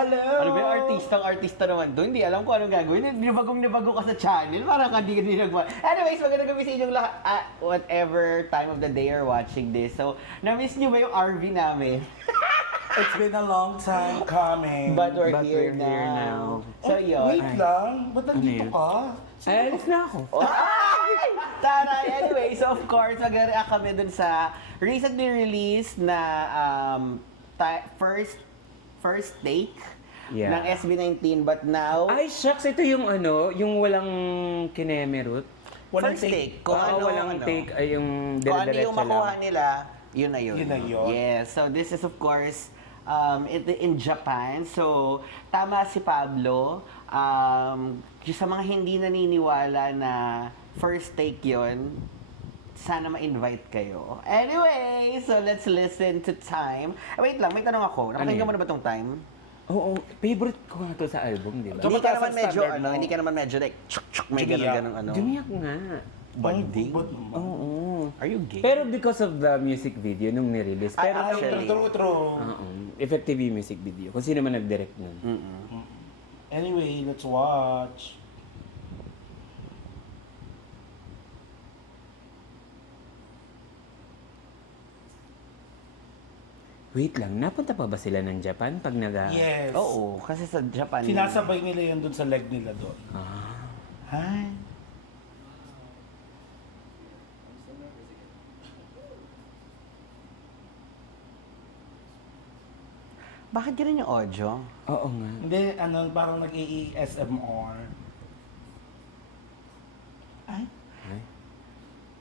Hello! Ano ba yung artista naman doon? Hindi alam ko anong gagawin. Nibago ka sa channel. Parang hindi nagwa. Anyways, magandang gabi sa inyong lahat. Whatever time of the day you're watching this. So, na-miss niyo ba yung RV namin? It's been a long time coming. But we're But here we're here now. now. So, yun. Wait lang, ba't nandito yun? ka? Ay, alis na ako. Ay! Taray! Anyway, so of course, mag-react kami dun sa recently released na first take Yeah. ng SB19, but now, Ay, shucks, ito yung ano, yung walang kinemerot. first take. Kung ano, walang take ay yung kung ano dire-diretso yung makuha lang. nila, yun na yun. Yun na yun. Yes, so this is of course in Japan. So, tama si Pablo. Yung sa mga hindi naniniwala na first take yun, sana ma-invite kayo. Anyway, so let's listen to Time. Wait lang, may tanong ako. Nakakinggan yun? mo na ba tong Time? Oo, favorite ko nga to sa album, di ba? So, Hindi ka mataas naman ang medyo, standard mo. hindi ka naman medyo like, may Jumiyak. ganun ano. Jumiyak nga. Banding? Ba't naman? Oo. Are you gay? Pero because of the music video nung nirelease. Ay, Pero actually. True. effective yung music video. Kung sino man nag-direct nun. Anyway, let's watch. Wait lang, napunta pa ba sila ng Japan pag Yes. Oo, kasi sa Japan. Sinasabay nila yun dun sa leg nila doon. Ah. Hi. Bakit ganun yung audio? Oo nga. Hindi, parang nag-ASMR. Ay, Ay.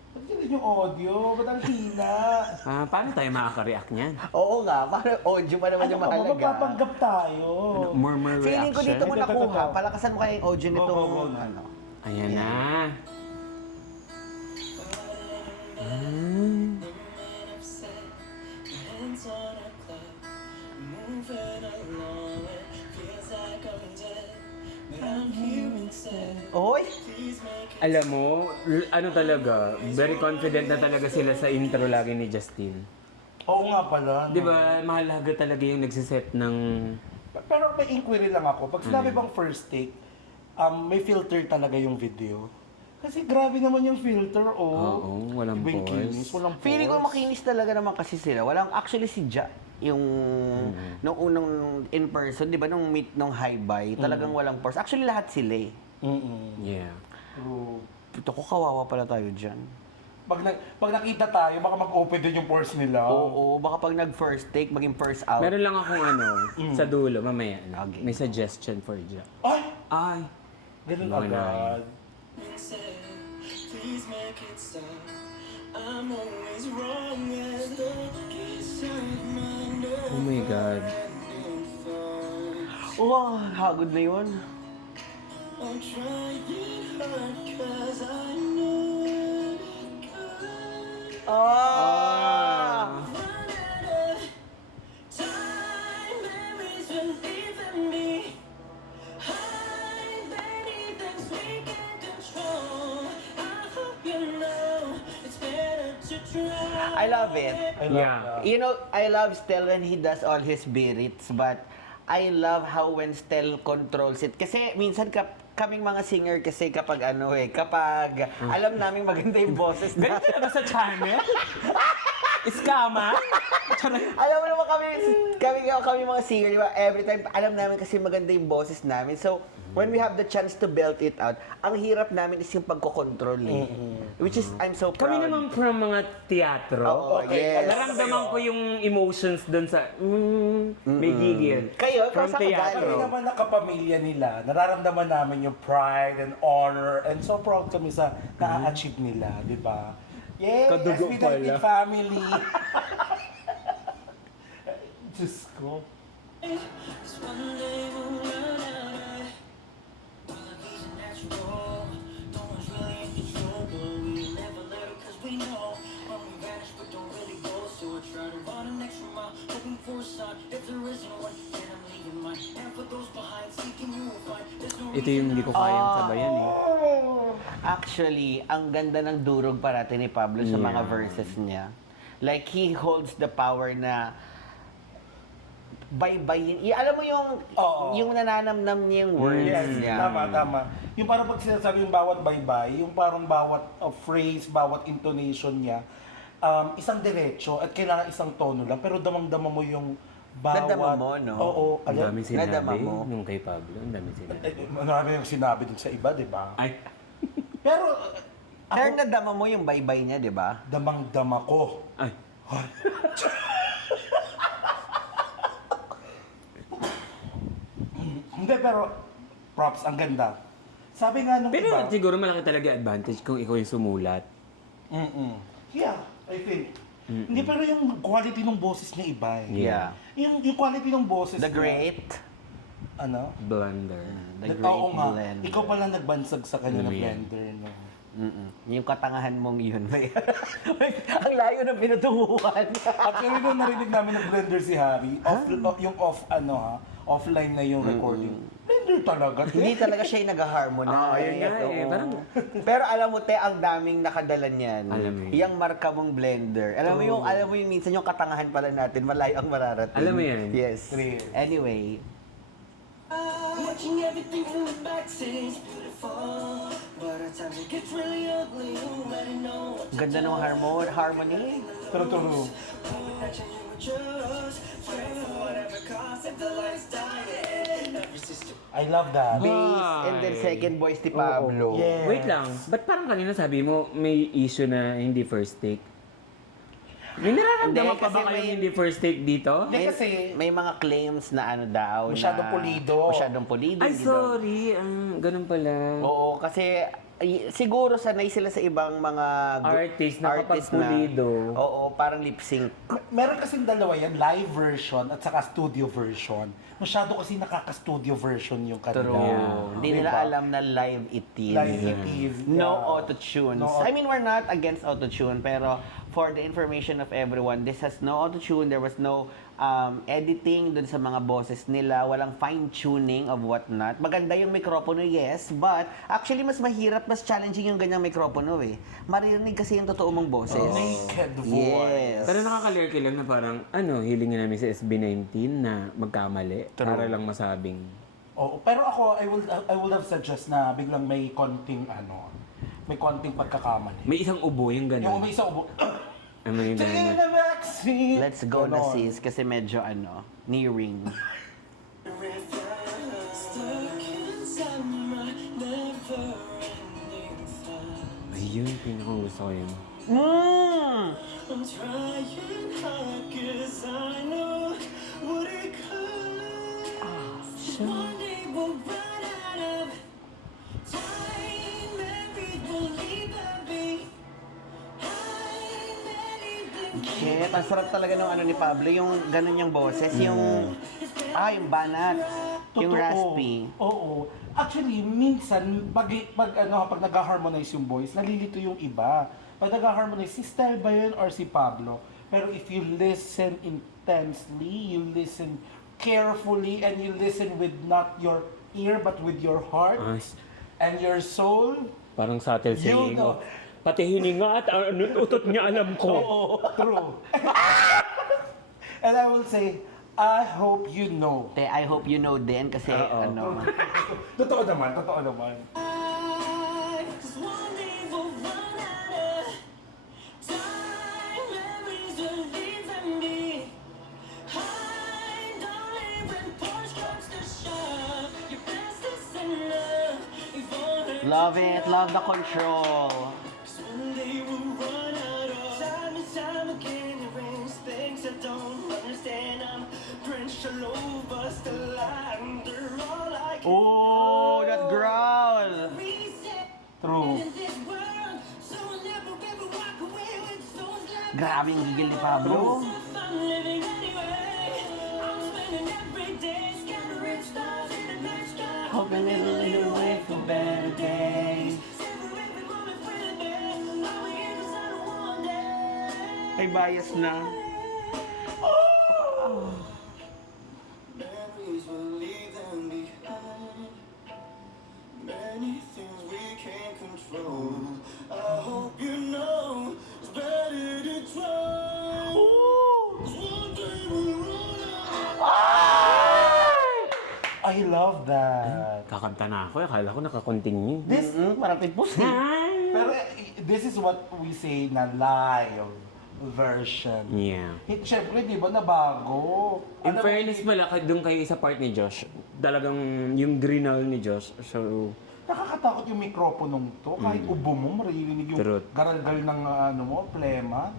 ba't ganun yung audio? Ba't ang hina? Paano tayo makaka-react niyan? Oo nga, parang audio pa naman Ano yung ka ba? mahalaga. Mapapanggap tayo. Murmur Feeling ko reaction? dito mo Ito, ito, nakuha. ito. Palakasan mo kaya yung audio nito. Go, go, go. Ano? Ayan na. Oy! Alam mo, ano talaga, very confident na talaga sila sa intro lagi ni Justin. Oo nga pala. no? Di ba, mahalaga talaga yung nagsiset ng... Pero may inquiry lang ako. Pag sinabi bang first take, may filter talaga yung video. Kasi grabe naman yung filter, oh. Oo, walang Iba yung pause. kinis, walang pause. Feeling ko makinis talaga naman kasi sila. Walang actually si Ja, yung nung unang in person, 'di ba nung meet nung hi-bye, talagang walang pause. Actually lahat sila eh. Yeah. True. Ito ko kawawa pala tayo diyan. Pag nakita tayo, baka mag-open din yung pores nila. Oo, baka pag nag-first take, maging first out. Meron lang akong ano, sa dulo, mamaya. Okay. May suggestion for Ja. Ay! Ay! Ganun Wala. agad. Please make it stop. I'm always wrong and inside my nerve. Oh my God. Oh, hagod na yun. I'm trying hard cause I know it could. Ah! Running out of time, memories been leaving me. Hide anything we can control. I hope you know it's better to try. I love it. I love Yeah. that. You know, I love Stel when he does all his bits, but I love how when Stel controls it. Kasi minsan kaming mga singer kasi kapag kapag alam namin maganda yung boses na. Ganito na ba sa channel? Iskama? Alam mo naman kami mga singer, di ba? Every time, alam namin kasi maganda yung boses namin. So, when we have the chance to belt it out, ang hirap namin is yung pagkocontrol eh. Which is, I'm so proud. Kami naman from mga teatro. Oo, Okay, yes. Naramdaman ko yung emotions doon sa may gigil. Kayo, From saan ka teatro. Kami naman na kapamilya nila, nararamdaman namin yung pride and honor and so proud kami sa na-achieve nila, di ba? Yay! Kadugo SB19 pala. family! Diyos ko. This one day we'll run out of all of these are natural. No one's really in control, but we never let it cause we know when we vanish but don't really go. So I try to run an extra mile, hoping for a sign. If there isn't one, then I'm leaving mine. And for those behind, seeking you will find. There's no Ito yung hindi ko kayang sabayan eh. Actually, ang ganda ng durog parati ni Pablo sa mga verses niya. Like, he holds the power na bye-bye. Alam mo yung, Oo. yung nananamnam niya yung words Yes, niya. tama. Yung parang pag sinasabi yung bawat bye-bye, yung parang bawat phrase, bawat intonation niya, isang diretso at kailangan isang tono lang, pero damang-dama mo yung bawat... Nadama mo, no? Oo. Ang dami Nadama sinabi mo. nung kay Pablo. Ang dami sinabi. Marami yung sinabi dun sa iba, di ba? Ay, Pero Pero ako, nadama mo yung bye-bye niya, di ba? damang-dama ko. ay. Hindi, pero props, ang ganda. Sabi nga nung Pero iba... siguro malaki talaga advantage kung ikaw yung sumulat. Yeah, I think. Hindi, pero yung quality ng boses niya iba eh. Yeah. Yung quality ng boses The niya, Great. Ano? Blunder. The Great Oo nga. Blender. Ikaw pala nagbansag sa kanya Ano ng yan? blender. No? Yung katangahan mong yun. Ang layo ng pinutunguhan. Actually, nung narinig namin ng blender si Harry, offline na yung recording. Blender talaga. Hindi talaga siya yung nag-harmonize. Oo, yun nga eh. Oo. Parang- Pero alam mo, te, ang daming nakadala niyan. Alam mo yun. Yung marka mong blender. Alam mo yung minsan yung katangahan pala natin, malayo ang mararating. Alam mo yan. Yes. Real. Anyway, Watching everything from the backseat is beautiful, but at times it gets really ugly. You already know what ganda ng harmony. Pero turo. not changing with yours. Pray for whatever cost if the lights die. Every sister. I love that. Bass, and then Ay. second voice ni Pablo. Yes. Wait lang. Ba't parang kanina sabi mo may issue na hindi first take? May nararamdaman Hindi, pa ba kasi kayong may- hindi first take dito? Hindi kasi, May mga claims na ano daw Masyadong na, pulido. Masyadong pulido. Ay, hindi daw- sorry. Ganun pala. Oo, kasi siguro sanay sila sa ibang mga Artist na kapag pulido. Oo, parang lip sync. meron kasing dalawa yan, live version at saka studio version. Masyado kasi nakaka-studio version yung kanila. True. Yeah. Hindi nila Diba? alam na live it is. Live it is. No yeah. auto-tunes. No I mean, we're not against auto-tune, pero for the information of everyone, this has no auto-tune. There was no editing dun sa mga boses nila. Walang fine-tuning of whatnot. Maganda yung mikropono, yes, but actually mas mahirap, mas challenging yung ganyang mikropono eh. Maririnig kasi yung totoo mong boses. Naked voice. Yes. Pero nakakalirky lang na parang, hilingin namin sa SB19 na magkamali para lang masabing. Oo, pero ako, I would have suggest na biglang may konting pagkakamali. May isang ubo yung Yung gano'n. may isang ubo, Ano yung take gano'n? the vaccine! Let's go na Ganon. sis, kasi medyo nearing. Stuck inside my never-ending thought. Ayun, pinakagusto ko yun. I'm trying hard 'cause I know what it costs. One day we'll run out of time. Memories will leave a beat. I'm anything. Shit, ang sarap talaga ng ano ni Pablo, yung ganun yung boses, yung banat, yung Totoo. raspy. Oo. Actually, minsan, pag nag-harmonize yung voice, nalilito yung iba. Pag nag-harmonize, si Stel ba yun or si Pablo? Pero if you listen intensely, you listen carefully, and you listen with not your ear, but with your heart Ay. and your soul, Parang subtle You saying, know. pati hininga at utot niya alam ko. oo, true. And I will say, I hope you know. Te, I hope you know din kasi Oo. Totoo naman. 'Cause one day we'll run out of time. Memories will leave me behind. Only when push comes to shove, your best is in love. If only Love it, love the control. 'cause one day we'll run out of time and time again. Arrange things I don't understand. I'm drenched all over, still under all I can Oh, that growl. reset. True. In this world, so I'll never ever walk away with souls like Grabe yung gigil ni Pablo. if I'm living anyway. I'm spending every day scattering stars in the night sky. Hoping it'll lead the way for better days. Savor every moment with me. All we here 'cause I don't want it. Ay, bias na. Memories will leave them behind. Many things we can't control. I hope you know it's better to try. 'Cause one day we'll run out. I love that. Kakanta na ako, akala ko nakakontinue. This, Parang tipos eh. pero this is what we say na live version. Yeah. Siyempre, di ba, nabago? In fairness pala, doon kayo sa part ni Josh, talagang yung grinal ni Josh, so Nakakatakot yung mikroponong to. Kahit ubo mo, maririnig yung Truth. garal-gal ng ano mo, plema.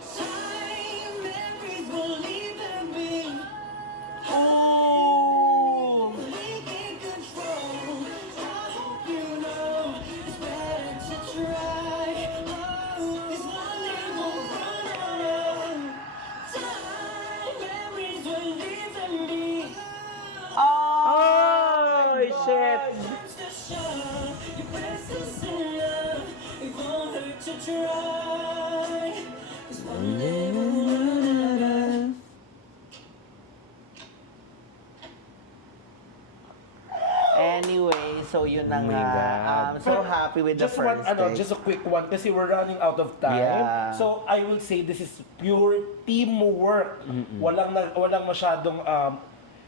Time, memories will leave and be. Oh! We can control. I hope you know it's better to try. Oh, this one day won't run out. Time, memories will leave and be. Oh, shit! Turns to shine. Your best is in love. It won't hurt to try. This one day won't run out. Anyway, so yun na Oh my nga. God. I'm so happy with the Just first one, take. just a quick one kasi we're running out of time. Yeah. So I will say this is pure teamwork. Walang masyadong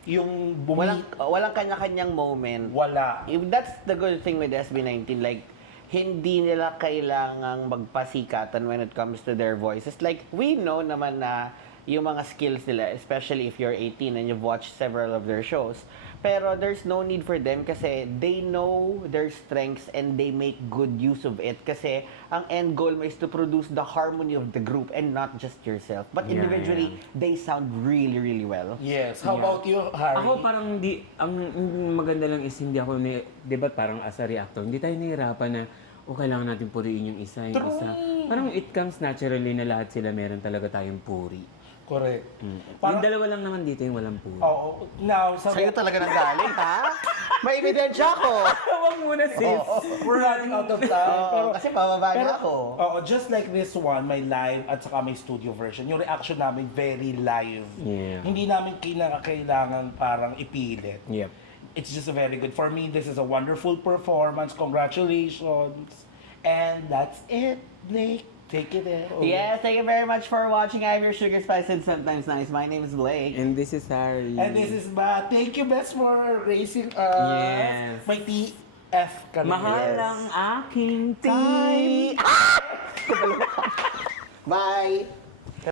yung Walang kanya-kanyang moment. wala. If that's the good thing with SB19, like, hindi nila kailangang magpasikatan when it comes to their voices. Like, we know naman na yung mga skills nila, especially if you're 18 and you've watched several of their shows. Pero there's no need for them kasi they know their strengths and they make good use of it. Kasi ang end goal mo is to produce the harmony of the group and not just yourself. But Yeah, individually, they sound really, really well. Yes. How Yeah. about you, Harry? Ako parang ang maganda lang is hindi ako, di ba parang as a reactor, hindi tayo nahihirapan na, kailangan natin puriin yung isa, yung isa. Parang it comes naturally na lahat sila meron talaga tayong puri. Correct. Yung dalawa lang naman dito yung walang puri. Oo. Now, Sa'yo talaga nang galing, ha? May ebidensya ako. Huwag muna sis! we're running out of time. Oo, kasi bababa na ako. Oo, just like this one, may live at saka may studio version. Yung reaction namin, very live. Yeah. Hindi namin kailangan parang ipilit. Yep. It's just a very good. For me, this is a wonderful performance. Congratulations. And that's it, Blake. Take it in. Yes, thank you very much for watching. I'm your Sugar Spice and Sometimes Nice. My name is Blake. And this is Harry. And this is Ba. Thank you, Best, for raising us. Yes. May TF ka na. Mahal Yes. ang aking time. Bye! Bye!